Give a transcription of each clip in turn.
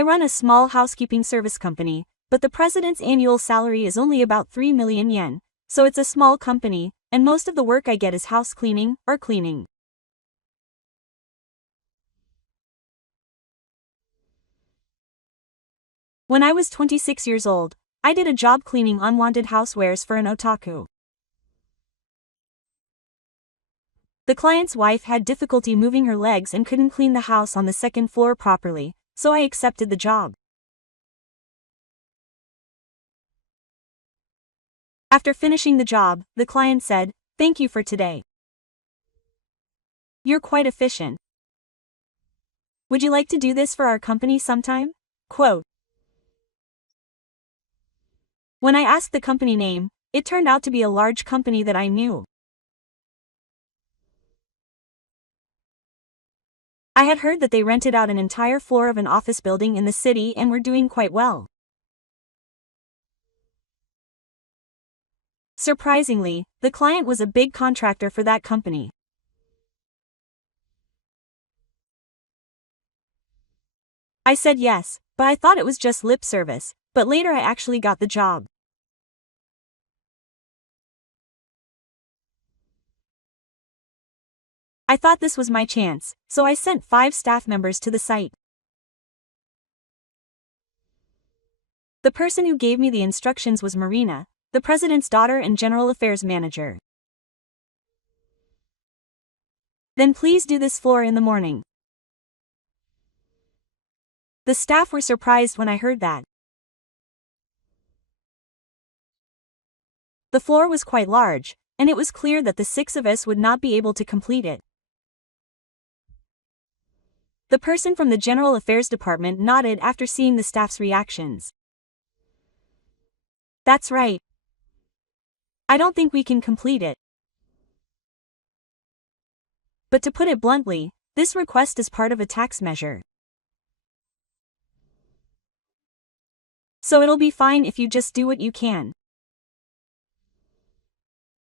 I run a small housekeeping service company, but the president's annual salary is only about 3 million yen, so it's a small company, and most of the work I get is house cleaning or cleaning. When I was 26 years old, I did a job cleaning unwanted housewares for an otaku. The client's wife had difficulty moving her legs and couldn't clean the house on the second floor properly, so I accepted the job. After finishing the job, the client said, "Thank you for today. You're quite efficient. Would you like to do this for our company sometime?" Quote. When I asked the company name, it turned out to be a large company that I knew. I had heard that they rented out an entire floor of an office building in the city and were doing quite well. Surprisingly, the client was a big contractor for that company. I said yes, but I thought it was just lip service, but later I actually got the job. I thought this was my chance, so I sent 5 staff members to the site. The person who gave me the instructions was Marina, the president's daughter and general affairs manager. "Then please do this floor in the morning." The staff were surprised when I heard that. The floor was quite large, and it was clear that the 6 of us would not be able to complete it. The person from the General Affairs Department nodded after seeing the staff's reactions. "That's right. I don't think we can complete it. But to put it bluntly, this request is part of a tax measure. So it'll be fine if you just do what you can.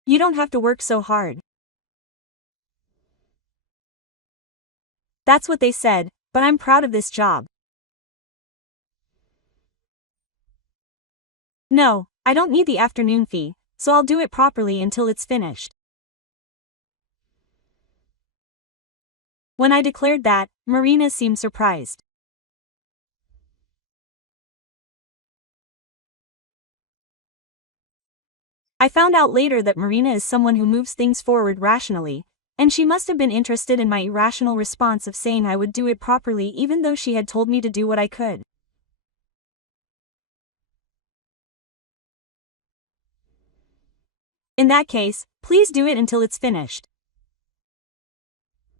You don't have to work so hard." That's what they said, but I'm proud of this job. "No, I don't need the afternoon fee, so I'll do it properly until it's finished." When I declared that, Marina seemed surprised. I found out later that Marina is someone who moves things forward rationally, and she must have been interested in my irrational response of saying I would do it properly even though she had told me to do what I could. "In that case, please do it until it's finished.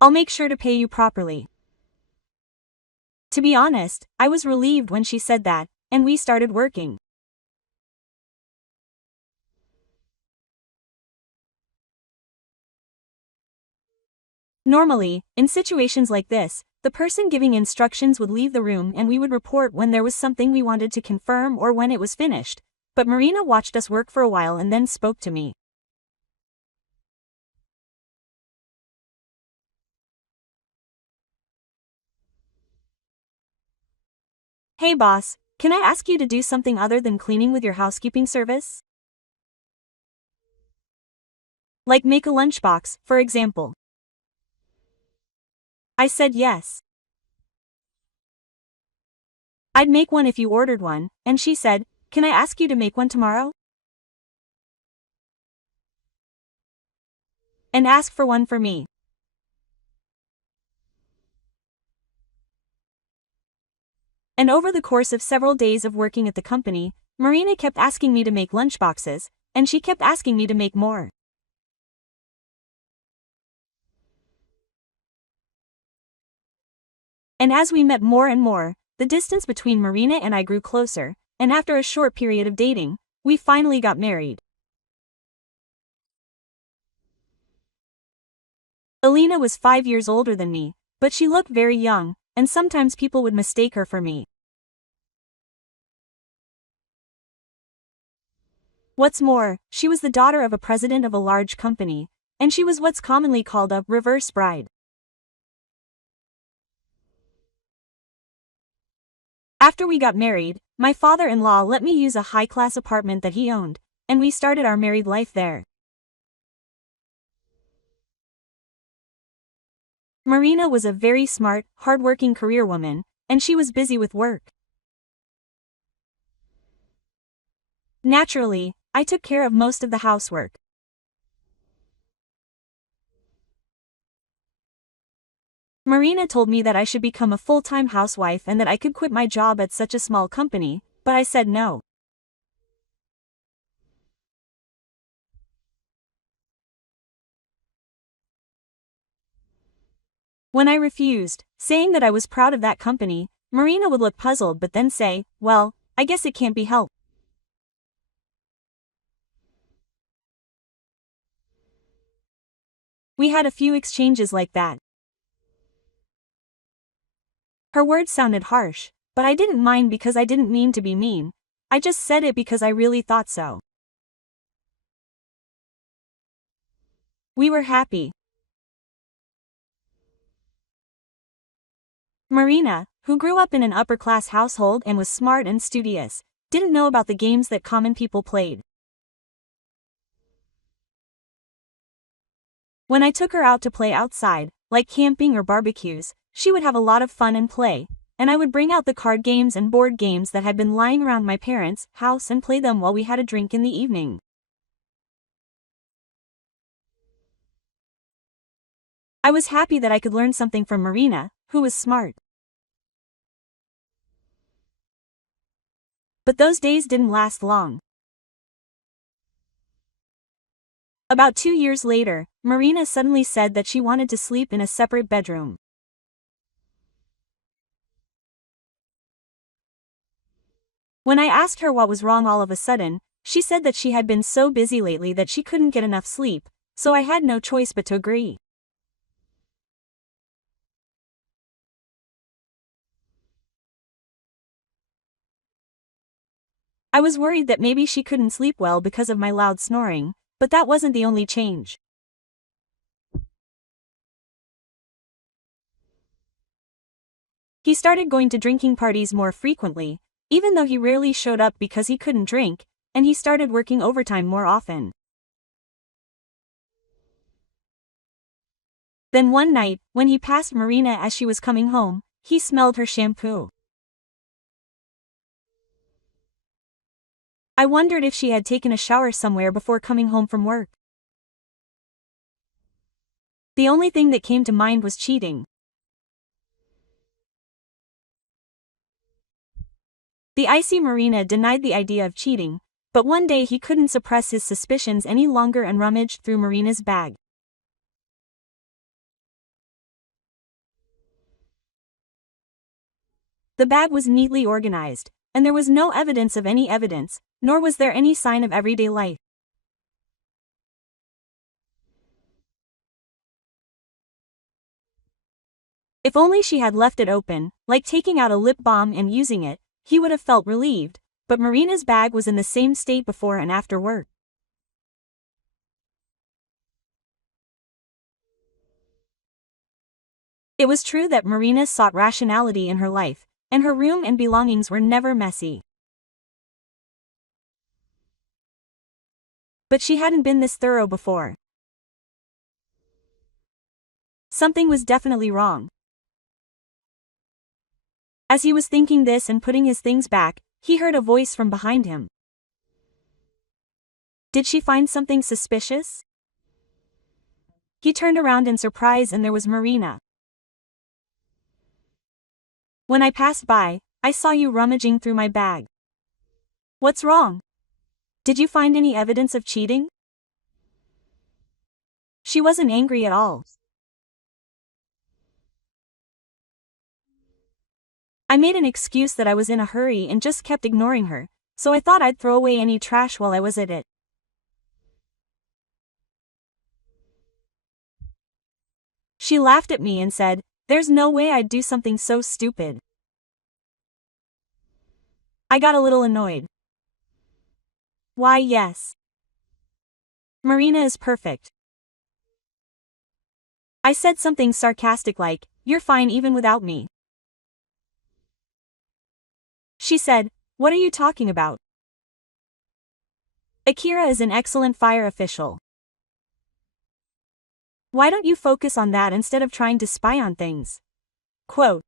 I'll make sure to pay you properly." To be honest, I was relieved when she said that, and we started working. Normally, in situations like this, the person giving instructions would leave the room and we would report when there was something we wanted to confirm or when it was finished, but Marina watched us work for a while and then spoke to me. "Hey boss, can I ask you to do something other than cleaning with your housekeeping service? Like make a lunchbox, for example." I said yes. "I'd make one if you ordered one," and she said, "Can I ask you to make one tomorrow? And ask for one for me." And over the course of several days of working at the company, Marina kept asking me to make lunchboxes, and she kept asking me to make more. And as we met more and more, the distance between Marina and I grew closer, and after a short period of dating, we finally got married. Alina was 5 years older than me, but she looked very young, and sometimes people would mistake her for me. What's more, she was the daughter of a president of a large company, and she was what's commonly called a reverse bride. After we got married, my father-in-law let me use a high-class apartment that he owned, and we started our married life there. Marina was a very smart, hard-working career woman, and she was busy with work. Naturally, I took care of most of the housework. Marina told me that I should become a full-time housewife and that I could quit my job at such a small company, but I said no. When I refused, saying that I was proud of that company, Marina would look puzzled but then say, "Well, I guess it can't be helped." We had a few exchanges like that. Her words sounded harsh, but I didn't mind because I didn't mean to be mean. I just said it because I really thought so. We were happy. Marina, who grew up in an upper-class household and was smart and studious, didn't know about the games that common people played. When I took her out to play outside, like camping or barbecues, she would have a lot of fun and play, and I would bring out the card games and board games that had been lying around my parents' house and play them while we had a drink in the evening. I was happy that I could learn something from Marina, who was smart. But those days didn't last long. About 2 years later, Marina suddenly said that she wanted to sleep in a separate bedroom. When I asked her what was wrong all of a sudden, she said that she had been so busy lately that she couldn't get enough sleep, so I had no choice but to agree. I was worried that maybe she couldn't sleep well because of my loud snoring, but that wasn't the only change. He started going to drinking parties more frequently, even though he rarely showed up because he couldn't drink, and he started working overtime more often. Then one night, when he passed Marina as she was coming home, he smelled her shampoo. I wondered if she had taken a shower somewhere before coming home from work. The only thing that came to mind was cheating. The icy Marina denied the idea of cheating, but one day he couldn't suppress his suspicions any longer and rummaged through Marina's bag. The bag was neatly organized, and there was no evidence of any evidence, nor was there any sign of everyday life. If only she had left it open, like taking out a lip balm and using it, he would have felt relieved, but Marina's bag was in the same state before and after work. It was true that Marina sought rationality in her life, and her room and belongings were never messy. But she hadn't been this thorough before. Something was definitely wrong. As he was thinking this and putting his things back, he heard a voice from behind him. Did she find something suspicious? He turned around in surprise and there was Marina. When I passed by, I saw you rummaging through my bag. What's wrong? Did you find any evidence of cheating? She wasn't angry at all. I made an excuse that I was in a hurry and just kept ignoring her, so I thought I'd throw away any trash while I was at it. She laughed at me and said, "There's no way I'd do something so stupid." I got a little annoyed. Why, yes. Marina is perfect. I said something sarcastic like, "You're fine even without me." She said, "What are you talking about? Akira is an excellent fire official. Why don't you focus on that instead of trying to spy on things?" Quote.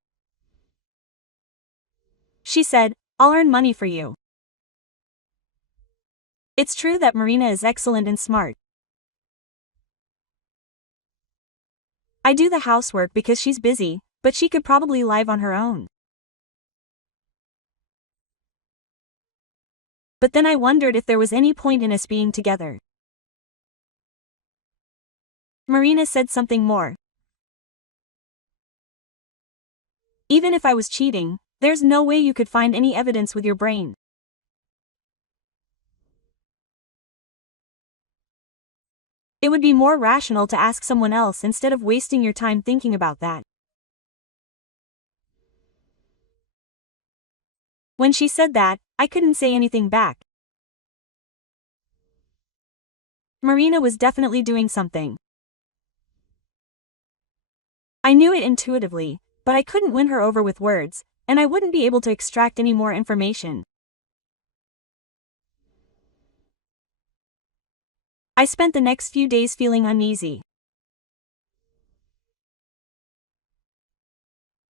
She said, "I'll earn money for you." It's true that Marina is excellent and smart. I do the housework because she's busy, but she could probably live on her own. But then I wondered if there was any point in us being together. Marina said something more. "Even if I was cheating, there's no way you could find any evidence with your brain. It would be more rational to ask someone else instead of wasting your time thinking about that." When she said that, I couldn't say anything back. Marina was definitely doing something. I knew it intuitively, but I couldn't win her over with words, and I wouldn't be able to extract any more information. I spent the next few days feeling uneasy.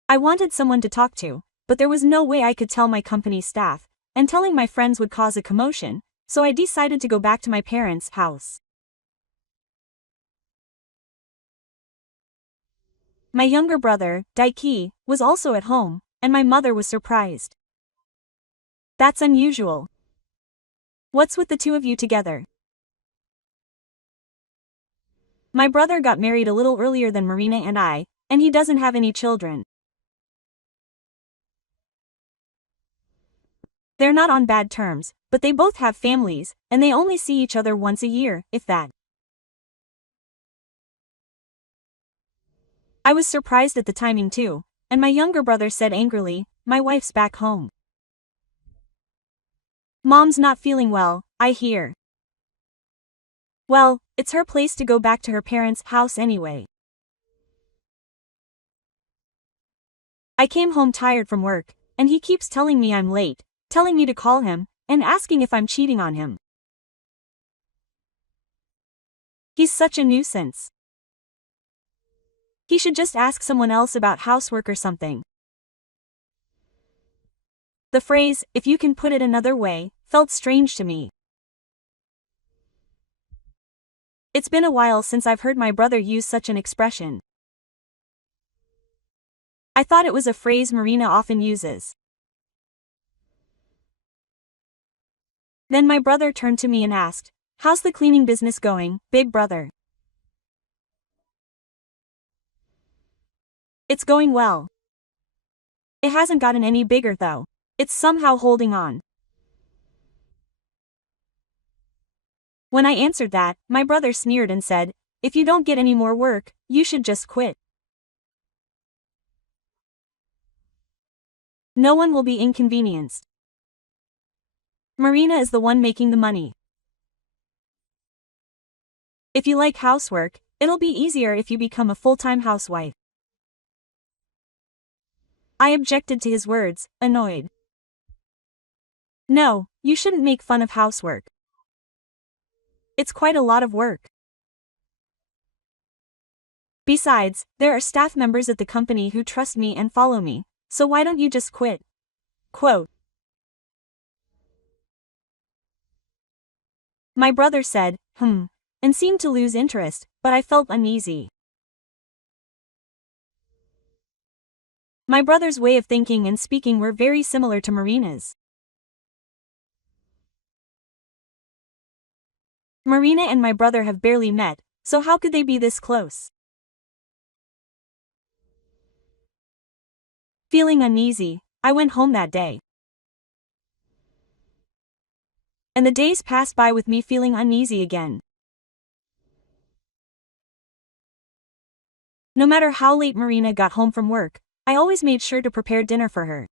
I wanted someone to talk to, but there was no way I could tell my company staff, and telling my friends would cause a commotion, so I decided to go back to my parents' house. My younger brother, Daiki, was also at home, and my mother was surprised. "That's unusual. What's with the two of you together?" My brother got married a little earlier than Marina and I, and he doesn't have any children. They're not on bad terms, but they both have families, and they only see each other once a year, if that. I was surprised at the timing too, and my younger brother said angrily, "My wife's back home. Mom's not feeling well, I hear." Well, it's her place to go back to her parents' house anyway. I came home tired from work, and he keeps telling me I'm late, telling me to call him, and asking if I'm cheating on him. He's such a nuisance. He should just ask someone else about housework or something. The phrase, "if you can put it another way," felt strange to me. It's been a while since I've heard my brother use such an expression. I thought it was a phrase Marina often uses. Then my brother turned to me and asked, "How's the cleaning business going, big brother?" It's going well. It hasn't gotten any bigger though. It's somehow holding on. When I answered that, my brother sneered and said, "If you don't get any more work, you should just quit. No one will be inconvenienced. Marina is the one making the money. If you like housework, it'll be easier if you become a full-time housewife." I objected to his words, annoyed. "No, you shouldn't make fun of housework. It's quite a lot of work. Besides, there are staff members at the company who trust me and follow me, so why don't you just quit?" Quote. My brother said, and seemed to lose interest, but I felt uneasy. My brother's way of thinking and speaking were very similar to Marina's. Marina and my brother have barely met, so how could they be this close? Feeling uneasy, I went home that day. And the days passed by with me feeling uneasy again. No matter how late Marina got home from work, I always made sure to prepare dinner for her.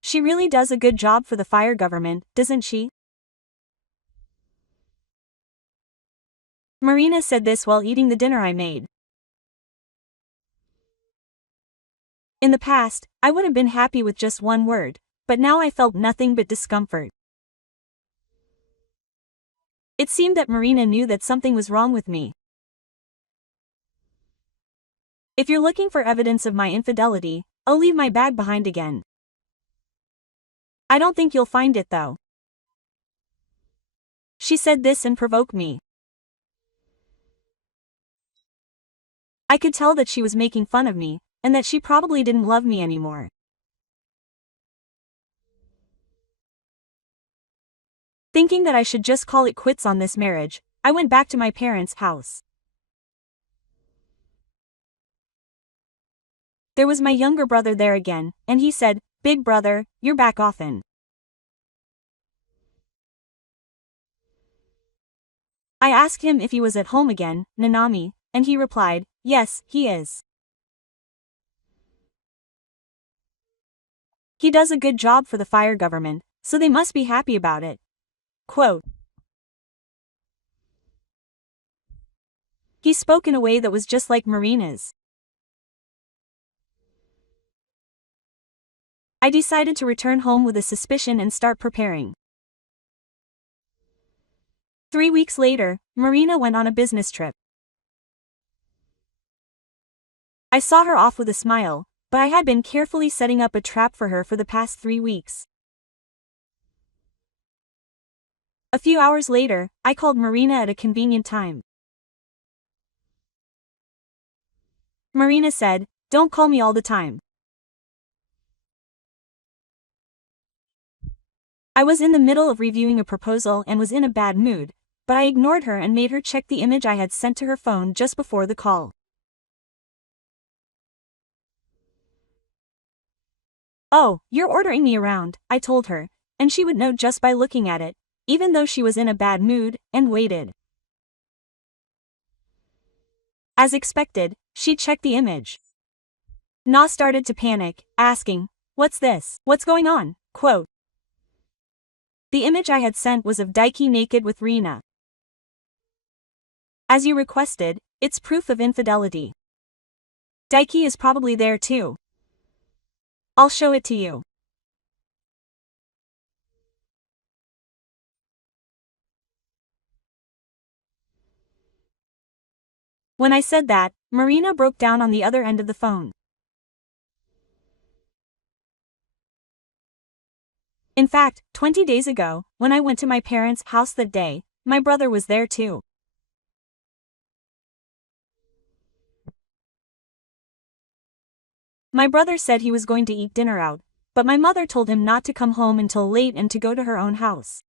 She really does a good job for the fire government, doesn't she? Marina said this while eating the dinner I made. In the past, I would have been happy with just one word, but now I felt nothing but discomfort. It seemed that Marina knew that something was wrong with me. If you're looking for evidence of my infidelity, I'll leave my bag behind again. I don't think you'll find it though. She said this and provoked me. I could tell that she was making fun of me, and that she probably didn't love me anymore. Thinking that I should just call it quits on this marriage, I went back to my parents' house. There was my younger brother there again, and he said, "Big brother, you're back often." I asked him if he was at home again, Nanami, and he replied, "Yes, he is. He does a good job for the fire government, so they must be happy about it." Quote. He spoke in a way that was just like Marina's. I decided to return home with a suspicion and start preparing. 3 weeks later, Marina went on a business trip. I saw her off with a smile, but I had been carefully setting up a trap for her for the past 3 weeks. A few hours later, I called Marina at a convenient time. Marina said, "Don't call me all the time." I was in the middle of reviewing a proposal and was in a bad mood, but I ignored her and made her check the image I had sent to her phone just before the call. "Oh, you're ordering me around," I told her, and she would know just by looking at it, even though she was in a bad mood, and waited. As expected, she checked the image. Na started to panic, asking, "What's this? What's going on?" Quote. The image I had sent was of Daiki naked with Rina. As you requested, it's proof of infidelity. Daiki is probably there too. I'll show it to you. When I said that, Marina broke down on the other end of the phone. In fact, 20 days ago, when I went to my parents' house that day, my brother was there too. My brother said he was going to eat dinner out, but my mother told him not to come home until late and to go to her own house.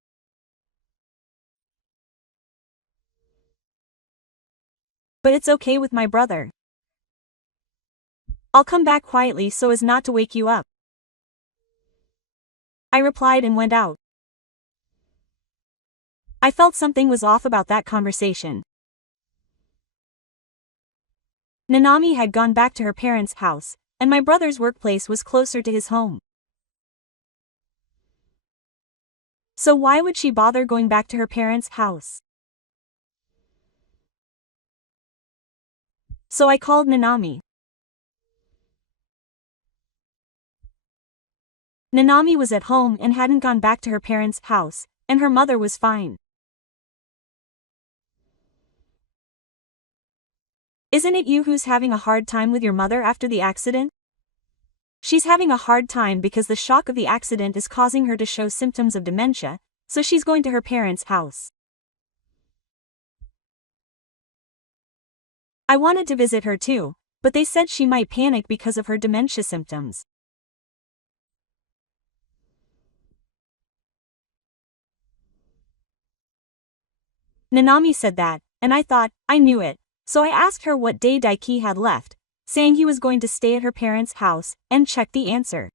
But it's okay with my brother. I'll come back quietly so as not to wake you up. I replied and went out. I felt something was off about that conversation. Nanami had gone back to her parents' house, and my brother's workplace was closer to his home. So why would she bother going back to her parents' house? So I called Nanami. Nanami was at home and hadn't gone back to her parents' house, and her mother was fine. "Isn't it you who's having a hard time with your mother after the accident?" "She's having a hard time because the shock of the accident is causing her to show symptoms of dementia, so she's going to her parents' house." I wanted to visit her too, but they said she might panic because of her dementia symptoms. Nanami said that, and I thought, I knew it, so I asked her what day Daiki had left, saying he was going to stay at her parents' house, and checked the answer.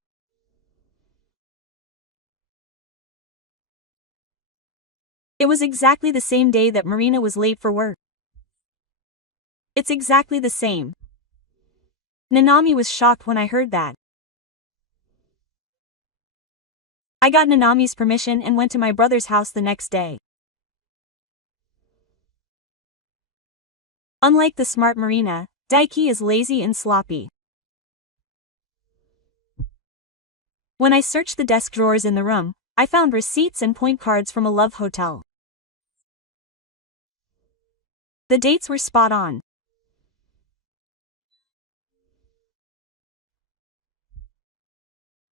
It was exactly the same day that Marina was late for work. It's exactly the same. Nanami was shocked when I heard that. I got Nanami's permission and went to my brother's house the next day. Unlike the smart Marina, Daiki is lazy and sloppy. When I searched the desk drawers in the room, I found receipts and point cards from a love hotel. The dates were spot on.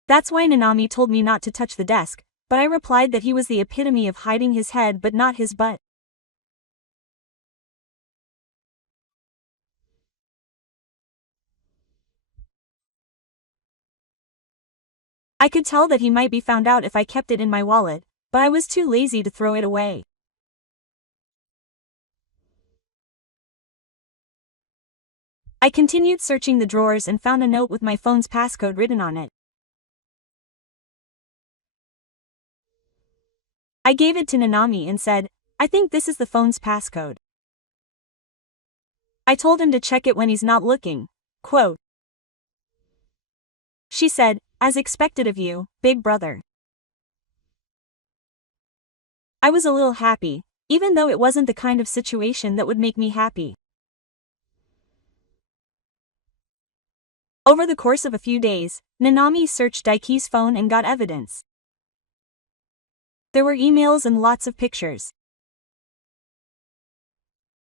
That's why Nanami told me not to touch the desk, but I replied that he was the epitome of hiding his head but not his butt. I could tell that he might be found out if I kept it in my wallet, but I was too lazy to throw it away. I continued searching the drawers and found a note with my phone's passcode written on it. I gave it to Nanami and said, "I think this is the phone's passcode." I told him to check it when he's not looking. Quote. She said, "As expected of you, big brother." I was a little happy, even though it wasn't the kind of situation that would make me happy. Over the course of a few days, Nanami searched Daiki's phone and got evidence. There were emails and lots of pictures.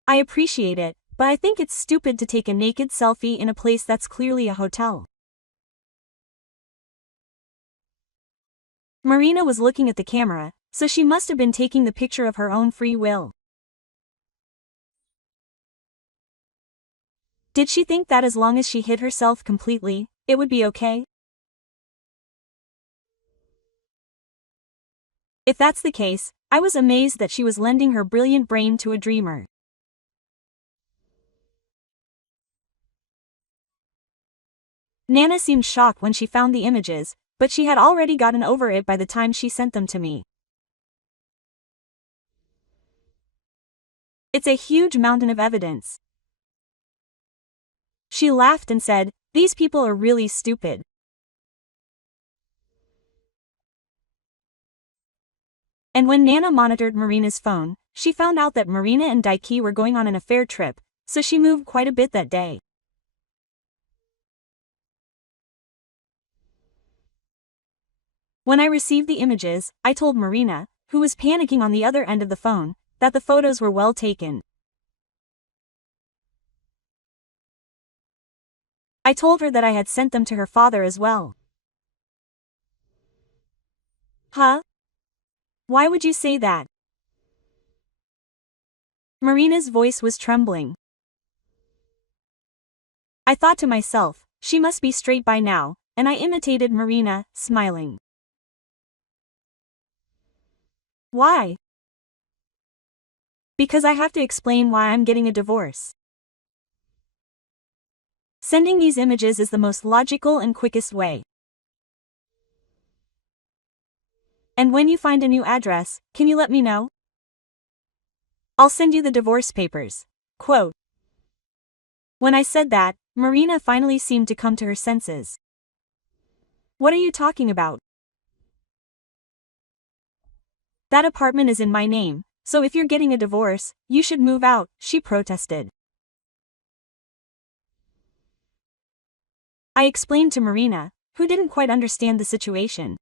I appreciate it, but I think it's stupid to take a naked selfie in a place that's clearly a hotel. Marina was looking at the camera, so she must have been taking the picture of her own free will. Did she think that as long as she hid herself completely, it would be okay? If that's the case, I was amazed that she was lending her brilliant brain to a dreamer. Nana seemed shocked when she found the images, but she had already gotten over it by the time she sent them to me. It's a huge mountain of evidence. She laughed and said, "These people are really stupid." And when Nana monitored Marina's phone, she found out that Marina and Daiki were going on an affair trip, so she moved quite a bit that day. When I received the images, I told Marina, who was panicking on the other end of the phone, that the photos were well taken. I told her that I had sent them to her father as well. Huh? Why would you say that? Marina's voice was trembling. I thought to myself, she must be straight by now, and I imitated Marina, smiling. Why? Because I have to explain why I'm getting a divorce. Sending these images is the most logical and quickest way. And when you find a new address, can you let me know? I'll send you the divorce papers. Quote. When I said that, Marina finally seemed to come to her senses. What are you talking about? That apartment is in my name, so if you're getting a divorce, you should move out, she protested. I explained to Marina, who didn't quite understand the situation.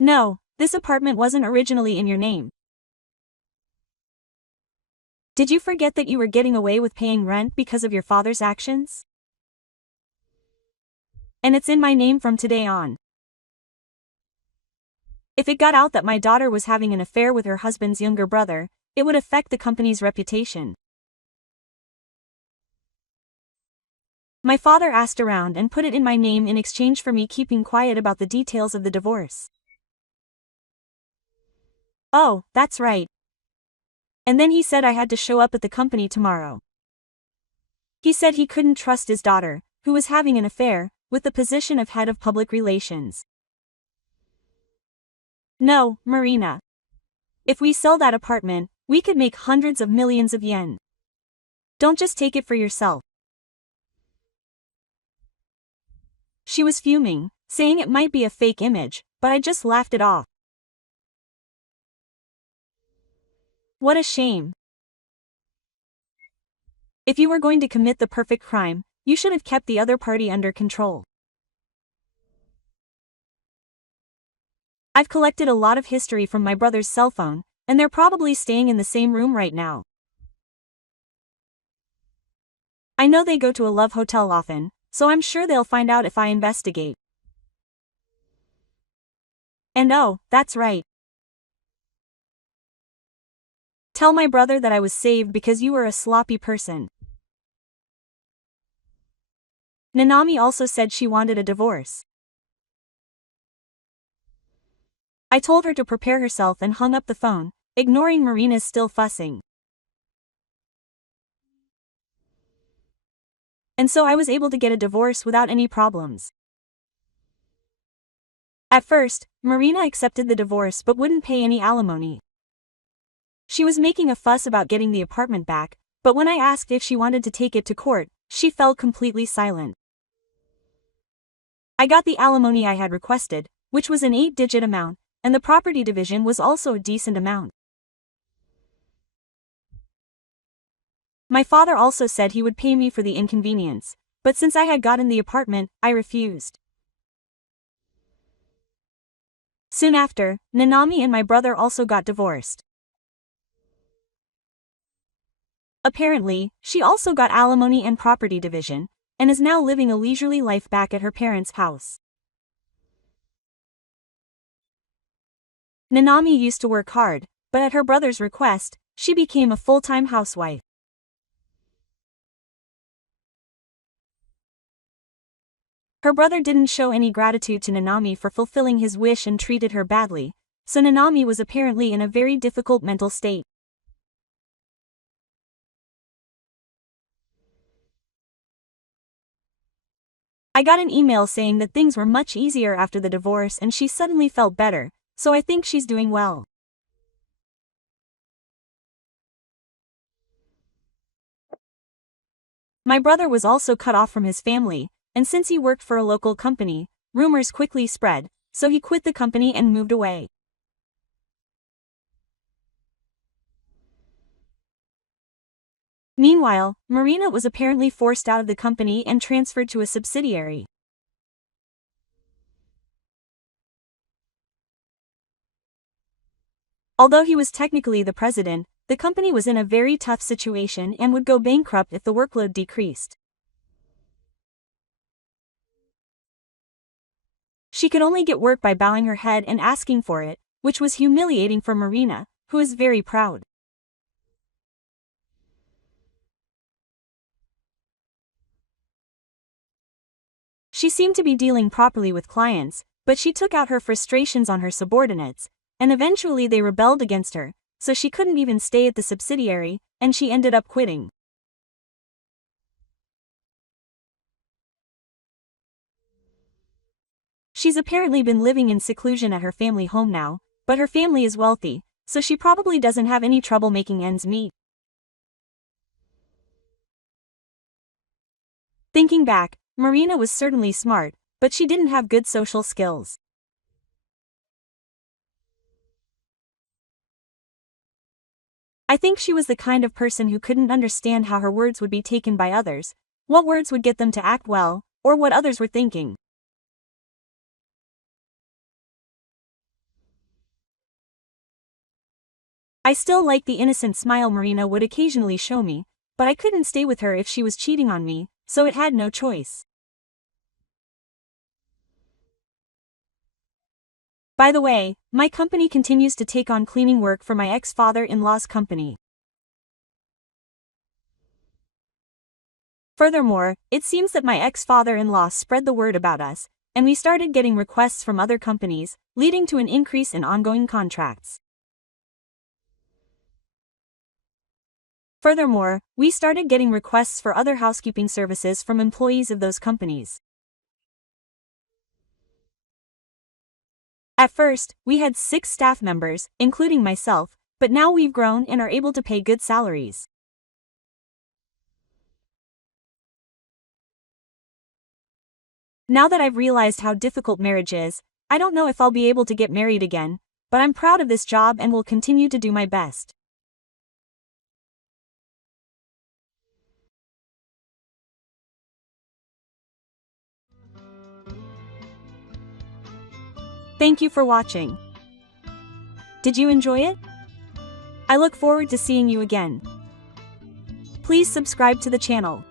No, this apartment wasn't originally in your name. Did you forget that you were getting away with paying rent because of your father's actions? And it's in my name from today on. If it got out that my daughter was having an affair with her husband's younger brother, it would affect the company's reputation. My father asked around and put it in my name in exchange for me keeping quiet about the details of the divorce. Oh, that's right. And then he said I had to show up at the company tomorrow. He said he couldn't trust his daughter, who was having an affair, with the position of head of public relations. No, Marina. If we sell that apartment, we could make hundreds of millions of yen. Don't just take it for yourself. She was fuming, saying it might be a fake image, but I just laughed it off. What a shame. If you were going to commit the perfect crime, you should have kept the other party under control. I've collected a lot of history from my brother's cell phone, and they're probably staying in the same room right now. I know they go to a love hotel often, so I'm sure they'll find out if I investigate. And oh, that's right. Tell my brother that I was saved because you were a sloppy person. Nanami also said she wanted a divorce. I told her to prepare herself and hung up the phone, ignoring Marina's still fussing. And so I was able to get a divorce without any problems. At first, Marina accepted the divorce but wouldn't pay any alimony. She was making a fuss about getting the apartment back, but when I asked if she wanted to take it to court, she fell completely silent. I got the alimony I had requested, which was an 8-digit amount, and the property division was also a decent amount. My father also said he would pay me for the inconvenience, but since I had gotten the apartment, I refused. Soon after, Nanami and my brother also got divorced. Apparently, she also got alimony and property division, and is now living a leisurely life back at her parents' house. Nanami used to work hard, but at her brother's request, she became a full-time housewife. Her brother didn't show any gratitude to Nanami for fulfilling his wish and treated her badly, so Nanami was apparently in a very difficult mental state. I got an email saying that things were much easier after the divorce and she suddenly felt better, so I think she's doing well. My brother was also cut off from his family, and since he worked for a local company, rumors quickly spread, so he quit the company and moved away. Meanwhile, Marina was apparently forced out of the company and transferred to a subsidiary. Although he was technically the president, the company was in a very tough situation and would go bankrupt if the workload decreased. She could only get work by bowing her head and asking for it, which was humiliating for Marina, who is very proud. She seemed to be dealing properly with clients, but she took out her frustrations on her subordinates, and eventually they rebelled against her, so she couldn't even stay at the subsidiary, and she ended up quitting. She's apparently been living in seclusion at her family home now, but her family is wealthy, so she probably doesn't have any trouble making ends meet. Thinking back, Marina was certainly smart, but she didn't have good social skills. I think she was the kind of person who couldn't understand how her words would be taken by others, what words would get them to act well, or what others were thinking. I still like the innocent smile Marina would occasionally show me, but I couldn't stay with her if she was cheating on me, so it had no choice. By the way, my company continues to take on cleaning work for my ex-father-in-law's company. Furthermore, it seems that my ex-father-in-law spread the word about us, and we started getting requests from other companies, leading to an increase in ongoing contracts. Furthermore, we started getting requests for other housekeeping services from employees of those companies. At first, we had 6 staff members, including myself, but now we've grown and are able to pay good salaries. Now that I've realized how difficult marriage is, I don't know if I'll be able to get married again, but I'm proud of this job and will continue to do my best. Thank you for watching. Did you enjoy it? I look forward to seeing you again. Please subscribe to the channel.